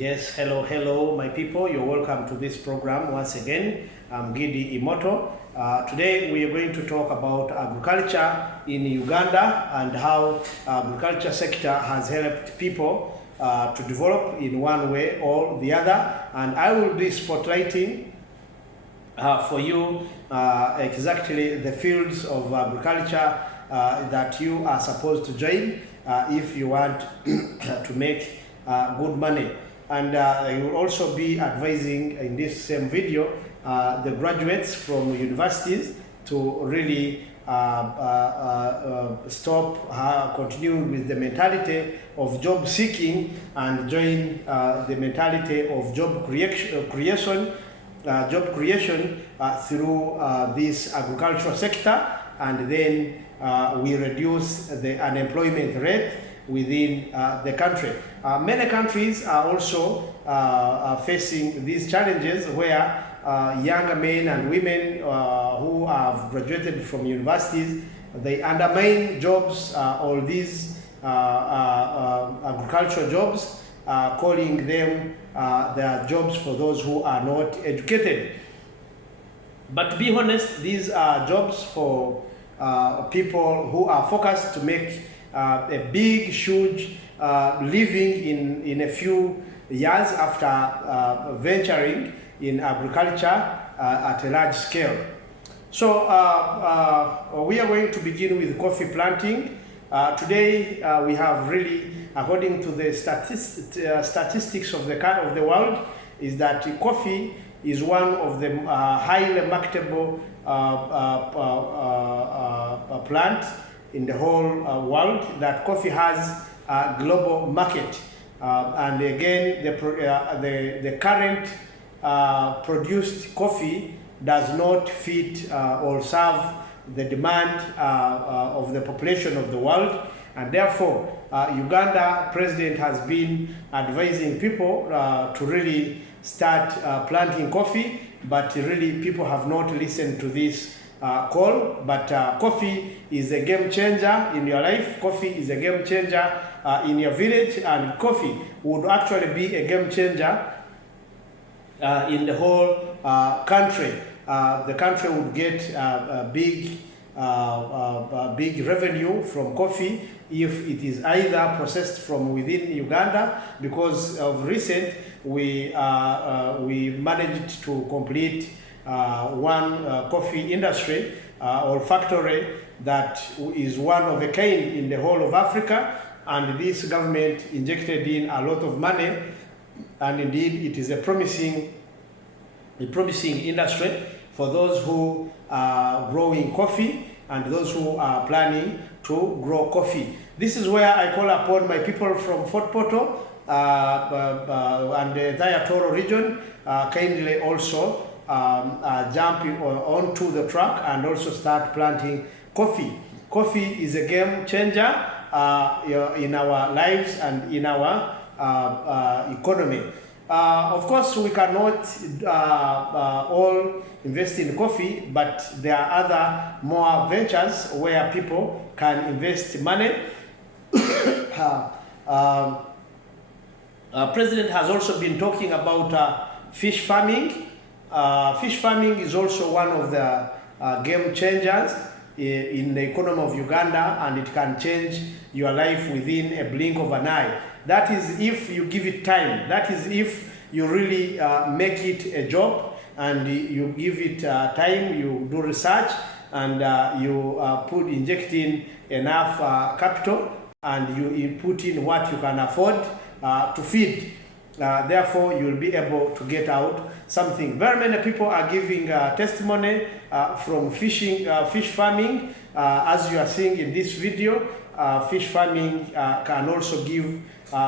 Yes, hello, my people. You're welcome to this program once again. I'm Gidi Imoto. Today we are going to talk about agriculture in Uganda and how agriculture sector has helped people to develop in one way or the other. And I will be spotlighting for you exactly the fields of agriculture that you are supposed to join if you want to make good money. And I will also be advising in this same video the graduates from universities to really continue with the mentality of job seeking and join the mentality of job creation through this agricultural sector, and then we reduce the unemployment rate within the country. Many countries are also facing these challenges where younger men and women who have graduated from universities, they undermine jobs, all these agricultural jobs, calling them their jobs for those who are not educated. But to be honest, these are jobs for people who are focused to make a big, huge living in a few years after venturing in agriculture at a large scale. So we are going to begin with coffee planting. Today we have really, according to the statistics of the world, is that coffee is one of the highly marketable plant in the whole world, that coffee has a global market. And again, the current produced coffee does not fit or serve the demand of the population of the world. And therefore, Uganda president has been advising people to really start planting coffee, but really people have not listened to this call. But coffee is a game changer in your life. Coffee is a game changer in your village, and coffee would actually be a game changer in the whole country. The country would get a big revenue from coffee if it is either processed from within Uganda, because of recent we managed to complete one coffee industry or factory that is one of a kind in the whole of Africa, and this government injected in a lot of money, and indeed it is a promising industry for those who are growing coffee and those who are planning to grow coffee. This is where I call upon my people from Fort Portal and the entire Toro region, kindly also jump onto the truck and also start planting coffee. Coffee is a game changer in our lives and in our economy. Of course, we cannot all invest in coffee, but there are other more ventures where people can invest money. President has also been talking about fish farming. Fish farming is also one of the game changers in the economy of Uganda, and it can change your life within a blink of an eye. That is if you give it time. That is if you really make it a job and you give it time, you do research, and you inject in enough capital, and you put in what you can afford to feed. Therefore, you will be able to get out something. Very many people are giving testimony from fish farming. As you are seeing in this video, fish farming can also give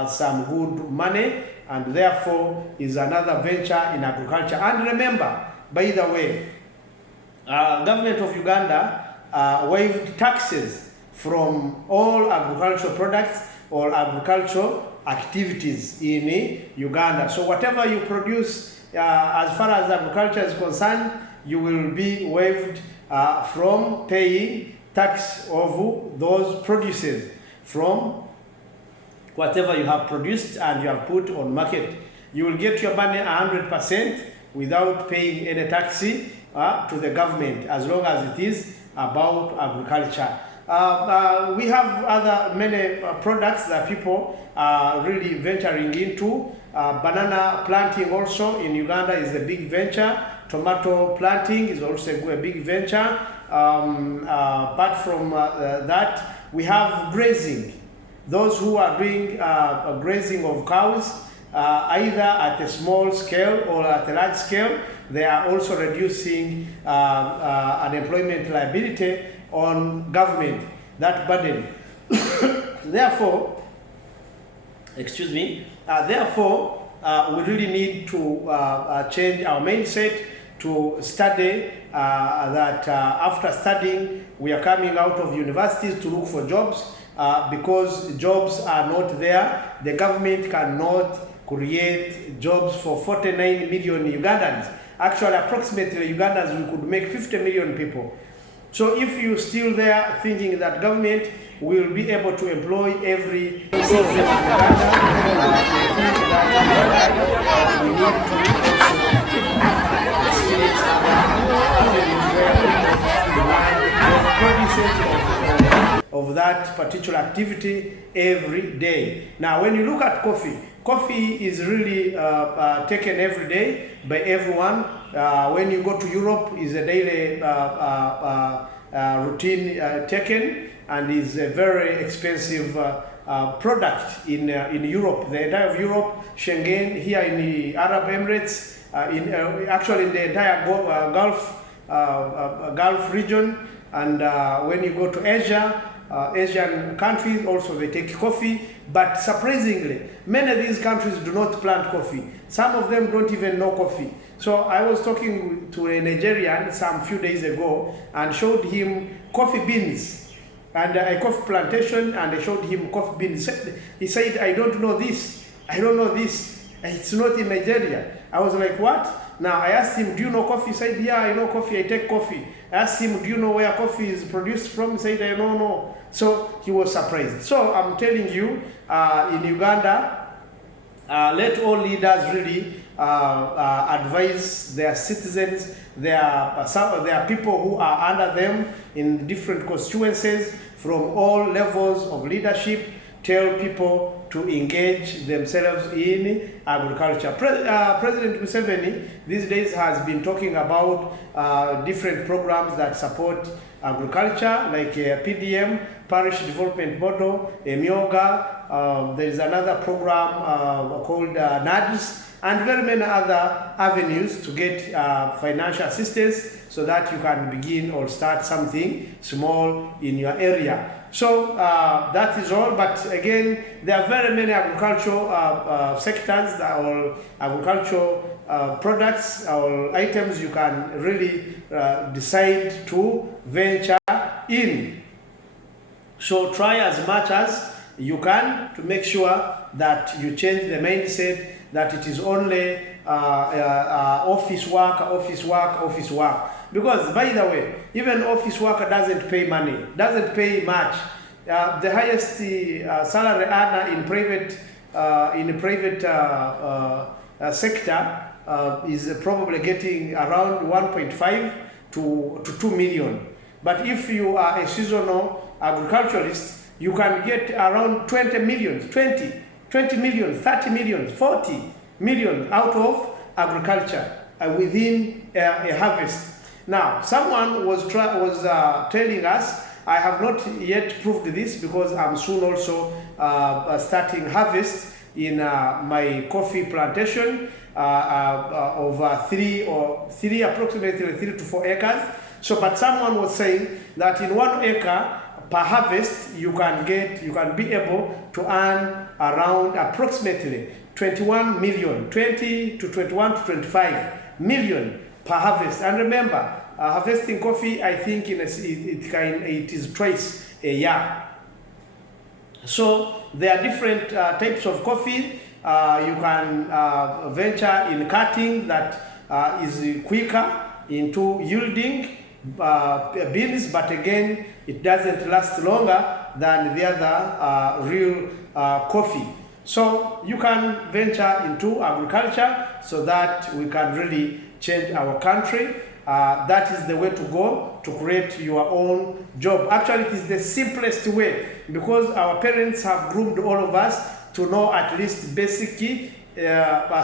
some good money, and therefore is another venture in agriculture. And remember, by the way, government of Uganda waived taxes from all agricultural products or agricultural activities in Uganda. So whatever you produce, as far as agriculture is concerned, you will be waived from paying tax of those produces from whatever you have produced and you have put on market. You will get your money 100% without paying any tax to the government, as long as it is about agriculture. We have many products that people are really venturing into. Banana planting also in Uganda is a big venture. Tomato planting is also a big venture. Apart from that, we have grazing. Those who are doing grazing of cows, either at a small scale or at a large scale, they are also reducing unemployment liability on government, that burden. Therefore, excuse me, we really need to change our mindset to study that after studying, we are coming out of universities to look for jobs because jobs are not there. The government cannot create jobs for 49 million Ugandans. Actually, approximately Ugandans, we could make 50 million people. So if you're still there thinking that government will be able to employ every citizen in Uganda, of that particular activity every day. Now, when you look at coffee, coffee is really taken every day by everyone. When you go to Europe, is a daily routine taken, and is a very expensive product in Europe, the entire of Europe, Schengen, here in the Arab Emirates, actually in the entire Gulf region, and when you go to Asia, Asian countries also, they take coffee, but surprisingly, many of these countries do not plant coffee. Some of them don't even know coffee. So I was talking to a Nigerian some few days ago and showed him coffee beans and a coffee plantation, and I showed him coffee beans. He said, I don't know this, I don't know this, it's not in Nigeria. I was like, what? Now I asked him, do you know coffee? He said, yeah, I know coffee, I take coffee. I asked him, do you know where coffee is produced from? He said, I don't know. So he was surprised. So I'm telling you, in Uganda, let all leaders really advise their citizens, their people who are under them in different constituencies from all levels of leadership. Tell people to engage themselves in agriculture. President Museveni these days has been talking about different programs that support agriculture, like PDM, Parish Development Model, Emyoga. There is another program called NADS, and very many other avenues to get financial assistance so that you can begin or start something small in your area. So that is all, but again, there are very many agricultural sectors or agricultural products or items you can really decide to venture in. So try as much as you can to make sure that you change the mindset that it is only office work. Because, by the way, even office worker doesn't pay money, doesn't pay much. The highest salary earner in private sector is probably getting around 1.5 to 2 million. But if you are a seasonal agriculturalist, you can get around 20 million, 30 million, 40 million out of agriculture within a harvest. Now, someone was telling us, I have not yet proved this because I'm soon also starting harvest in my coffee plantation of approximately 3 to 4 acres. So, but someone was saying that in 1 acre per harvest, you can be able to earn around approximately 21 million, 20 to 21 to 25 million per harvest. And remember, harvesting coffee, I think it is twice a year. So there are different types of coffee. You can venture in cutting that is quicker into yielding beans, but again, it doesn't last longer than the other real coffee. So you can venture into agriculture so that we can really change our country. That is the way to go to create your own job. Actually, it is the simplest way because our parents have groomed all of us to know at least basic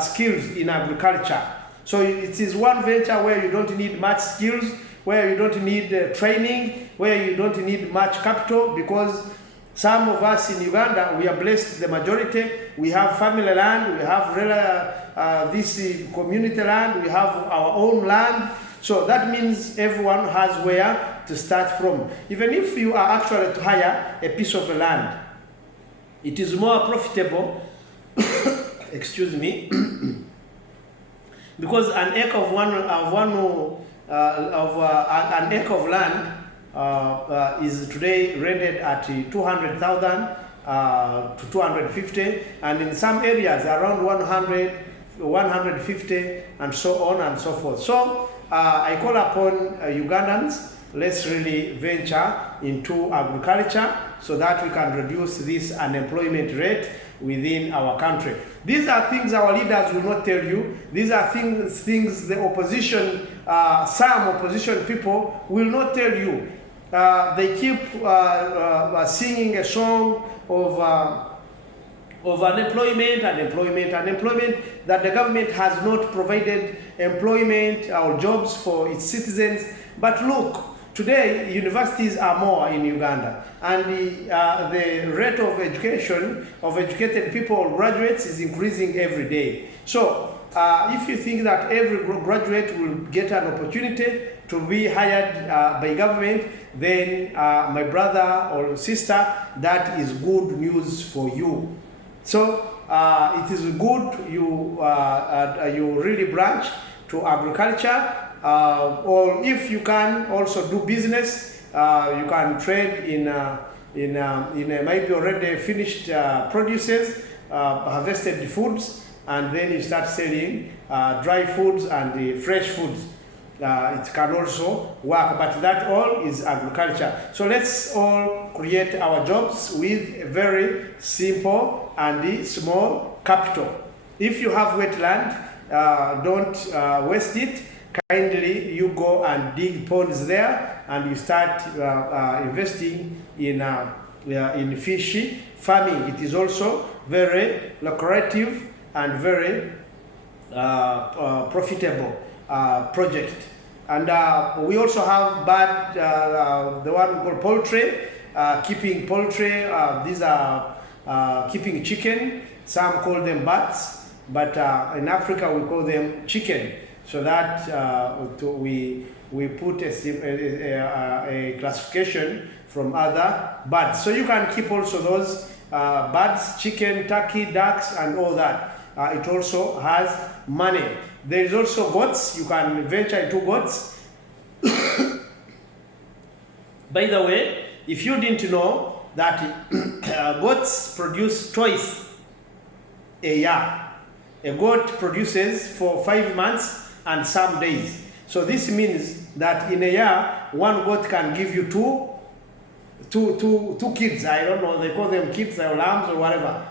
skills in agriculture. So it is one venture where you don't need much skills, where you don't need training, where you don't need much capital, because some of us in Uganda, we are blessed, the majority. We have family land, we have this community land, we have our own land. So that means everyone has where to start from. Even if you are actually to hire a piece of land, it is more profitable, excuse me, because an acre of an acre of land is today rented at 200,000 to 250, and in some areas around 100, 150, and so on and so forth. So I call upon Ugandans, let's really venture into agriculture so that we can reduce this unemployment rate within our country. These are things our leaders will not tell you. These are things the opposition, some opposition people will not tell you. They keep singing a song of unemployment, that the government has not provided employment or jobs for its citizens. But look, today universities are more in Uganda, and the rate of education of educated people, graduates, is increasing every day. So if you think that every graduate will get an opportunity to be hired by government, then my brother or sister, that is good news for you. So it is good you really branch to agriculture, or if you can also do business, you can trade in maybe already finished produces, harvested foods, and then you start selling dry foods and fresh foods. It can also work, but that all is agriculture. So let's all create our jobs with a very simple and small capital. If you have wetland, don't waste it. Kindly you go and dig ponds there, and you start investing in fish farming. It is also very lucrative and very profitable project. And we also have the one we call poultry, keeping poultry. These are keeping chicken. Some call them bats, but in Africa we call them chicken. So that we put a classification from other birds. So you can keep also those birds, chicken, turkey, ducks, and all that. It also has money. There is also goats. You can venture into goats. By the way, if you didn't know that goats produce twice a year. A goat produces for 5 months and some days. So this means that in a year, one goat can give you two kids. I don't know, they call them kids or lambs or whatever.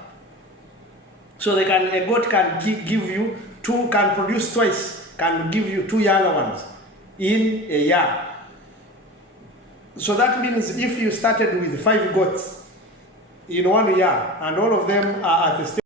So a goat can give you can produce twice, can give you 2 younger ones in a year. So that means if you started with 5 goats in 1 year and all of them are at the stage